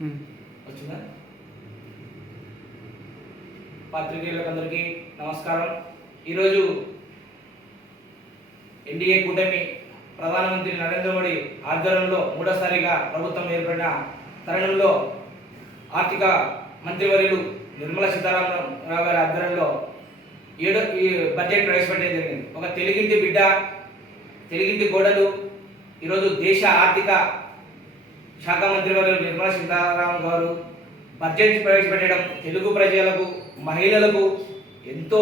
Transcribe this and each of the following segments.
వచ్చిందా? పాత్రికేయులందరికీ నమస్కారం. ఈరోజు ఎన్డీఏ కూటమి ప్రధానమంత్రి నరేంద్ర మోడీ ఆధ్వర్యంలో మూడోసారిగా ప్రభుత్వం ఏర్పడిన తరుణంలో ఆర్థిక మంత్రివర్యులు నిర్మలా సీతారామన్ గారి ఆధ్వర్యంలో ఈ బడ్జెట్ ప్రవేశపెట్టడం జరిగింది. ఒక తెలుగింటి బిడ్డ, తెలుగింటి గోడలు ఈరోజు దేశ ఆర్థిక శాఖ మంత్రివర్యులు నిర్మలా సీతారామన్ గారు బడ్జెట్ ప్రవేశపెట్టడం తెలుగు ప్రజలకు, మహిళలకు ఎంతో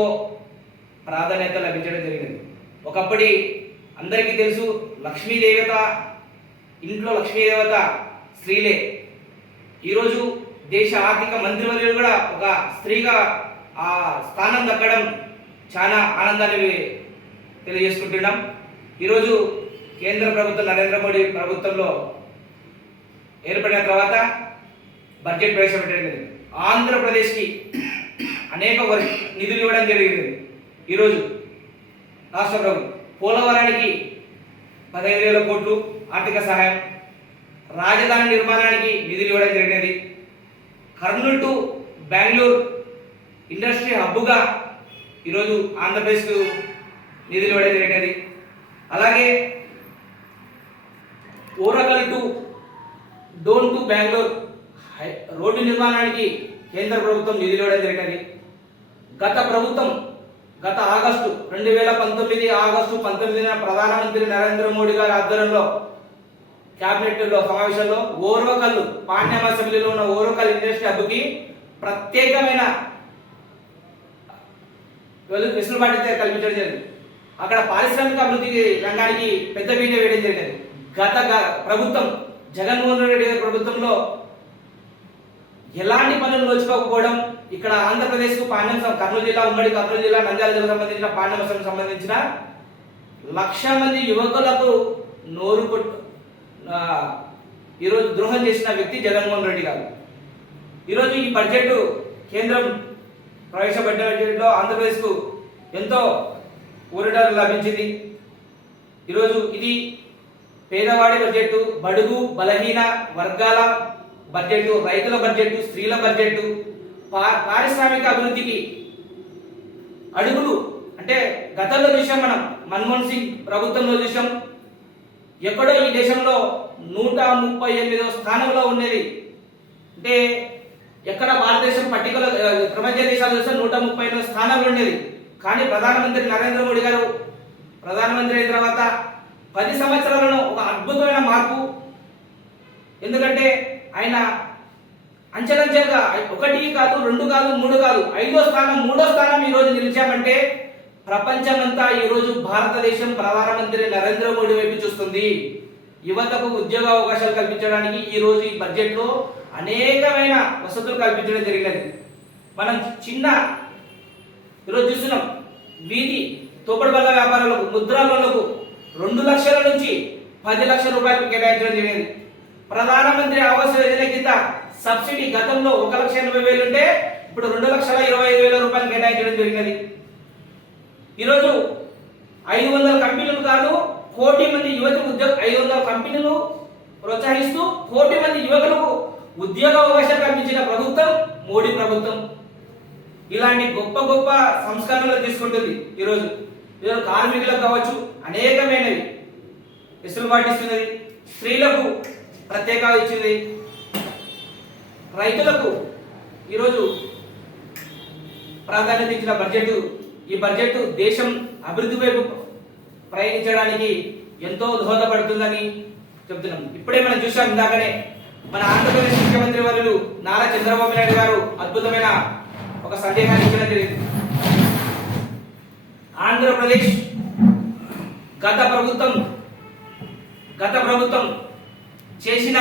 ప్రాధాన్యత లభించడం జరిగింది. ఒకప్పటి అందరికీ తెలుసు, లక్ష్మీదేవత ఇంట్లో లక్ష్మీదేవత స్త్రీలే. ఈరోజు దేశ ఆర్థిక మంత్రివర్యులు కూడా ఒక స్త్రీగా ఆ స్థానం దక్కడం చాలా ఆనందాన్ని తెలియజేసుకుంటున్నాం. ఈరోజు కేంద్ర ప్రభుత్వం నరేంద్ర మోడీ ప్రభుత్వంలో ఏర్పడిన తర్వాత బడ్జెట్ ప్రవేశపెట్టడం ఆంధ్రప్రదేశ్కి అనేక నిధులు ఇవ్వడం జరిగింది. ఈరోజు రాష్ట్ర ప్రభుత్వం పోలవరానికి 15,000 కోట్లు ఆర్థిక సహాయం, రాజధాని నిర్మాణానికి నిధులు ఇవ్వడం జరిగినది. కర్నూలు టు బెంగళూరు ఇండస్ట్రీ హబ్గా ఈరోజు ఆంధ్రప్రదేశ్కు నిధులు ఇవ్వడం జరిగినది. అలాగే Orvakal to Dhone to Bengaluru road నిర్మాణానికి కేంద్ర ప్రభుత్వం నిధులు ఇవ్వడం జరిగినది. గత ఆగస్టు 2019 ఆగస్టు 19న ప్రధానమంత్రి నరేంద్ర మోడీ గారి ఆధ్వర్యంలో క్యాబినెట్లో సమావేశంలో ఓర్వకల్లు పాణ్యం అసెంబ్లీలో ఉన్న ఓర్వకల్ ఇండస్ట్రీ హబ్కి ప్రత్యేకమైన వెసులుబాటు కల్పించడం జరిగింది. అక్కడ పారిశ్రామిక అభివృద్ధి రంగానికి పెద్ద పీట వేయడం జరిగింది. గత ప్రభుత్వం జగన్మోహన్ రెడ్డి గారి ప్రభుత్వంలో ఎలాంటి పనులు నోచుకోకపోవడం, ఇక్కడ ఆంధ్రప్రదేశ్కు పాణ్యం కర్నూలు జిల్లా, ఉమ్మడి కర్నూలు జిల్లా, నంద్యాల జిల్లాకు సంబంధించిన పాణ్యం అసెంబ్లీకి సంబంధించిన 1,00,000 మంది యువకులకు ఈరోజు ద్రోహం చేసిన వ్యక్తి జగన్మోహన్ రెడ్డి గారు. ఈరోజు ఈ బడ్జెట్ కేంద్రం ప్రవేశపెట్టిన బడ్జెట్లో ఆంధ్రప్రదేశ్కు ఎంతో ఊరట లభించింది. ఈరోజు ఇది పేదవాడి బడ్జెట్, బడుగు బలహీన వర్గాల బడ్జెట్, రైతుల బడ్జెట్, స్త్రీల బడ్జెట్, పారిశ్రామిక అభివృద్ధికి అడుగులు. అంటే గతంలో చూసాం, మనం మన్మోహన్ సింగ్ ప్రభుత్వంలో చూసాం, ఎక్కడో ఈ దేశంలో 138వ స్థానంలో ఉండేది. అంటే ఎక్కడ భారతదేశం పట్టికలో ప్రపంచ దేశాలు చూస్తే 130వ స్థానంలో ఉండేది. కానీ ప్రధానమంత్రి నరేంద్ర మోడీ గారు ప్రధానమంత్రి అయిన తర్వాత 10 సంవత్సరాలలో ఒక అద్భుతమైన మార్పు. ఎందుకంటే ఆయన అంచెలంచెలుగా 1 కాదు, 2 కాదు, 3 కాదు, 5వ స్థానం, 3వ స్థానం ఈరోజు నిలిచామంటే ప్రపంచమంతా ఈరోజు భారతదేశం ప్రధానమంత్రి నరేంద్ర మోడీ వైపు చూస్తుంది. యువతకు ఉద్యోగ అవకాశాలు కల్పించడానికి ఈరోజు ఈ బడ్జెట్లో అనేకమైన వసతులు కల్పించడం జరిగినది. మనం ఈరోజు చూస్తున్నాం, వీధి తోపుడు బల్ల వ్యాపారులకు, ముద్రా లోన్లకు 2 లక్షల నుంచి 10 లక్షల రూపాయలు కేటాయించడం జరిగింది. ప్రధానమంత్రి ఆవాస్ యోజన కింద సబ్సిడీ గతంలో 1,80,000 ఉంటే ఇప్పుడు 2,25,000 రూపాయలు కేటాయించడం జరిగినది. ఈరోజు 500 కంపెనీలు కాదు, 1 కోటి మంది యువతకు 500 కంపెనీలు ప్రోత్సహిస్తూ 1 కోటి మంది యువకులకు ఉద్యోగ అవకాశాలు కల్పించిన ప్రభుత్వం మోడీ ప్రభుత్వం. ఇలాంటి గొప్ప గొప్ప సంస్కరణలు తీసుకుంటుంది. ఈరోజు కార్మికులకు కావచ్చు అనేకమైనవి వెసులుబాటు ఇస్తున్నది. స్త్రీలకు ప్రత్యేకంగా ఇచ్చింది. రైతులకు ఈరోజు ప్రాధాన్యత ఇచ్చిన బడ్జెట్. ఈ బడ్జెట్ దేశం అభివృద్ధి వైపు ప్రయాణించడానికి ఎంతో దోహదపడుతుందని చెప్తున్నాం. ఇప్పుడే మనం చూసాం, ఇందాకనే మన ఆంధ్రప్రదేశ్ ముఖ్యమంత్రి వర్యులు నారా చంద్రబాబు నాయుడు గారు అద్భుతమైన ఒక సందేశాన్ని ఇచ్చడం జరిగింది. ఆంధ్రప్రదేశ్ గత ప్రభుత్వం చేసిన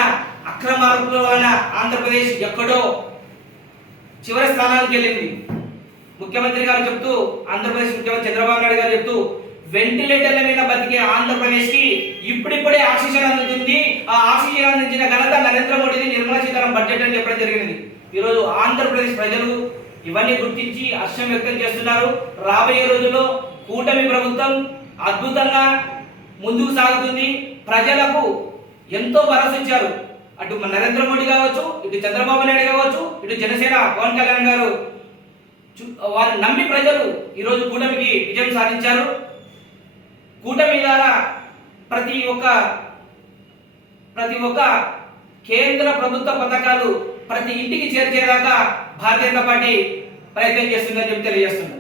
అక్రమార్పుల వలన ఆంధ్రప్రదేశ్ ఎక్కడో చివరి స్థానానికి వెళ్ళింది. ముఖ్యమంత్రి గారు చెప్తూ, ఆంధ్రప్రదేశ్ ముఖ్యమంత్రి చంద్రబాబు నాయుడు గారు చెప్తూ, వెంటిలేటర్ల మీద బతికే ఆంధ్రప్రదేశ్ కి ఇప్పుడిప్పుడే ఆక్సిజన్ అందుతుంది. ఆ ఆక్సిజన్ అందించిన ఘనత నరేంద్ర మోడీని, నిర్మలా సీతారామన్ బడ్జెట్ అని చెప్పడం జరిగింది. ఈరోజు ఆంధ్రప్రదేశ్ ప్రజలు ఇవన్నీ గుర్తించి హర్షం వ్యక్తం చేస్తున్నారు. రాబోయే రోజుల్లో కూటమి ప్రభుత్వం అద్భుతంగా ముందుకు సాగుతుంది. ప్రజలకు ఎంతో భరోసా ఇచ్చారు. అటు మన నరేంద్ర మోడీ కావచ్చు, ఇటు చంద్రబాబు నాయుడు కావచ్చు, ఇటు జనసేన పవన్ కళ్యాణ్ గారు వారిని నమ్మి ప్రజలు ఈరోజు కూటమికి విజయం సాధించారు. కూటమి ద్వారా ప్రతి ఒక్క కేంద్ర ప్రభుత్వ పథకాలు ప్రతి ఇంటికి చేర్చేదాకా భారతీయ జనతా పార్టీ ప్రయత్నం చేస్తుందని చెప్పి తెలియజేస్తున్నారు.